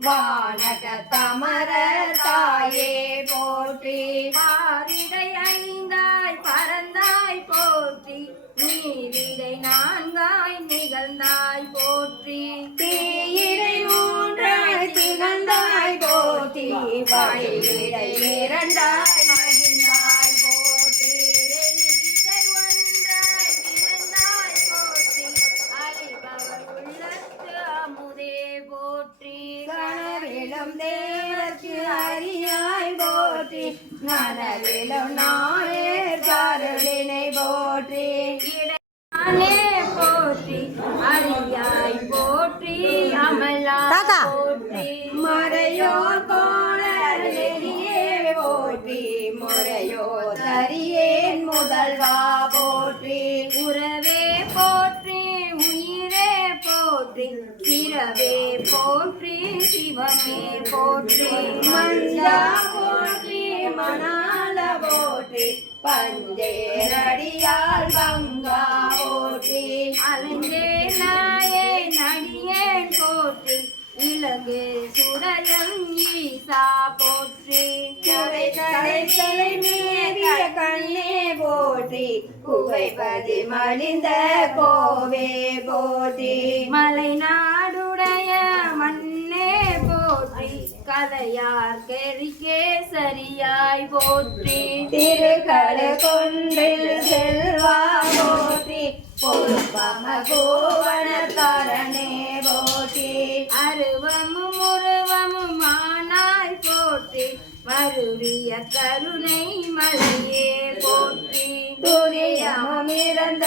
வானக தமரர் தாயே போற்றி. பாரிடை ஐந்தாய் பறந்தாய் போற்றி. நீரிடை நான்காய் நிகழ்ந்தாய் போற்றி. தீயிடை மூன்றாய் திகழ்ந்தாய் போற்றி. வழியிடை இரண்டாய் நனவிலும் நாயர் கருளினை போற்றி. இடையானே போற்றி அரியாய் போற்றி அமலா போற்றி. மறையோர் கோளர் நெறியே போற்றி முறையோ தரியேன் முதல்வா போற்றி. உறவே போற்றி உயிரே போற்றி சிரவே போற்றி சிவமே போற்றி. மஞ்சா போற்றி மணால போற்றி பஞ்சேரடியால் பங்கா போற்றி அலைஞ்சே நாயே நடியே போற்றி இலகு சுடலம் ஈசா போற்றி. குறை தலை தலை மேவிய கண்ணே போற்றி புகைப்பதி மலிந்த கோவே போற்றி. மலை மண்ணே போற்றி கதையார் கெரிக்கே சரியாய் போற்றி? திருக்கடு கொன்றில் செல்வா போற்றி. பொறுப்பம தரணே போற்றி. அருவமும் உருவமும் ஆனாய் போற்றி. மருவிய கருணை மலையே போற்றி. துரியமும் இறந்த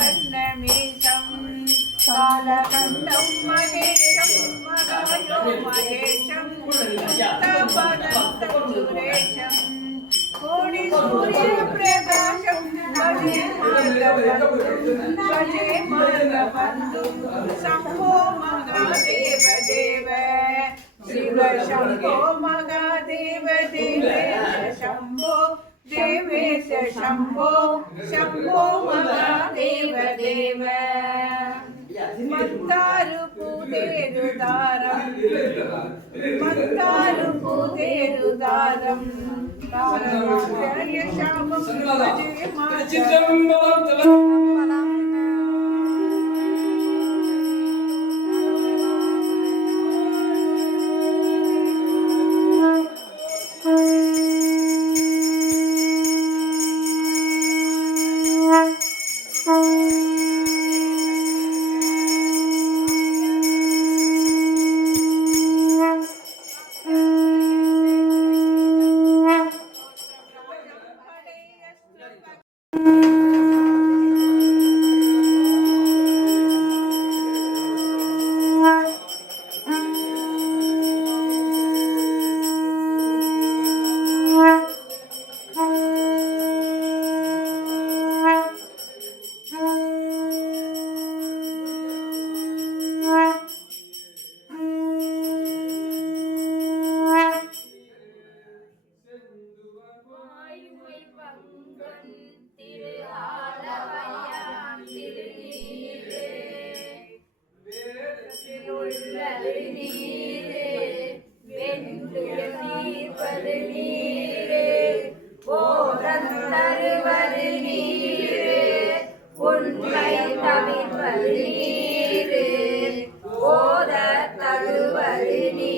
காலகண்டமிதம் காலகண்டம் மகேஷம் மகாயோ மகேஷம் சுரேஷம் கோடி சூரிய ಬಂದು ಶಂಭೋ ಮಗ ದೇವ ದೇವ ಶಿವ ಶಂಭೋ ಮಗ ದೇವ ದೇವ ಶಂಭೋ ದೇವೇಶ ಶಂಭೋ ಶಂಭೋ ಮಗ ದೇವ ದೇವ ಮತ್ತಾರು ಪೂದೇರು ದಾರಂ ಮತ್ತಾರು ಪೂದೇರು ದಾರಂ चित्रबिंब வருவது நீ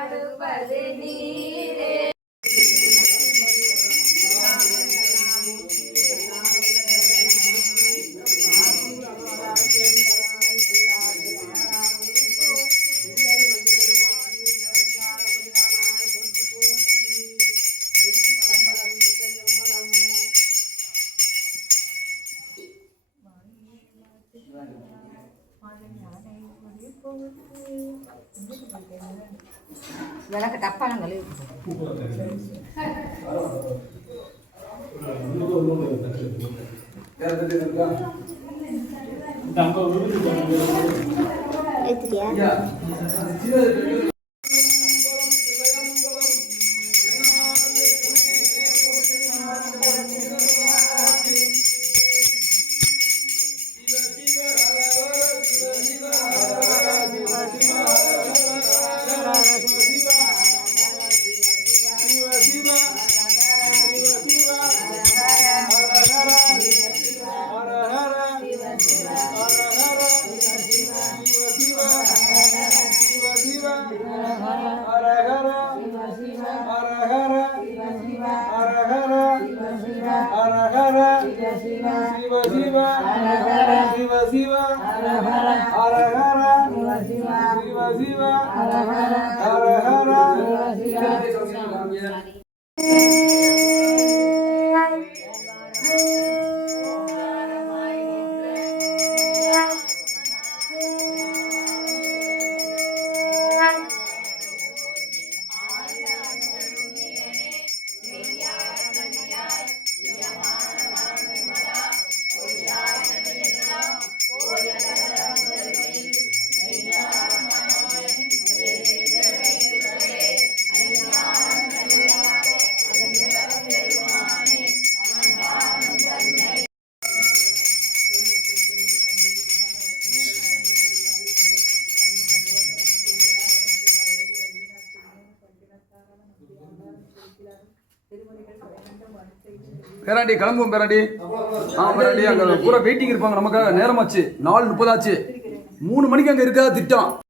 பாடுவது நீரே விளக்கு டப்பாலாம் கழுவி హర హర. பேராண்டி கிளம்புவோம் பேராண்டி. ஆ பேராண்டி அங்கே பூரா வெயிட்டிங் இருப்பாங்க. நமக்காக நேரமாச்சு நாலு முப்பதாச்சு மூணு மணிக்கு அங்கே இருக்கா? திட்டம்.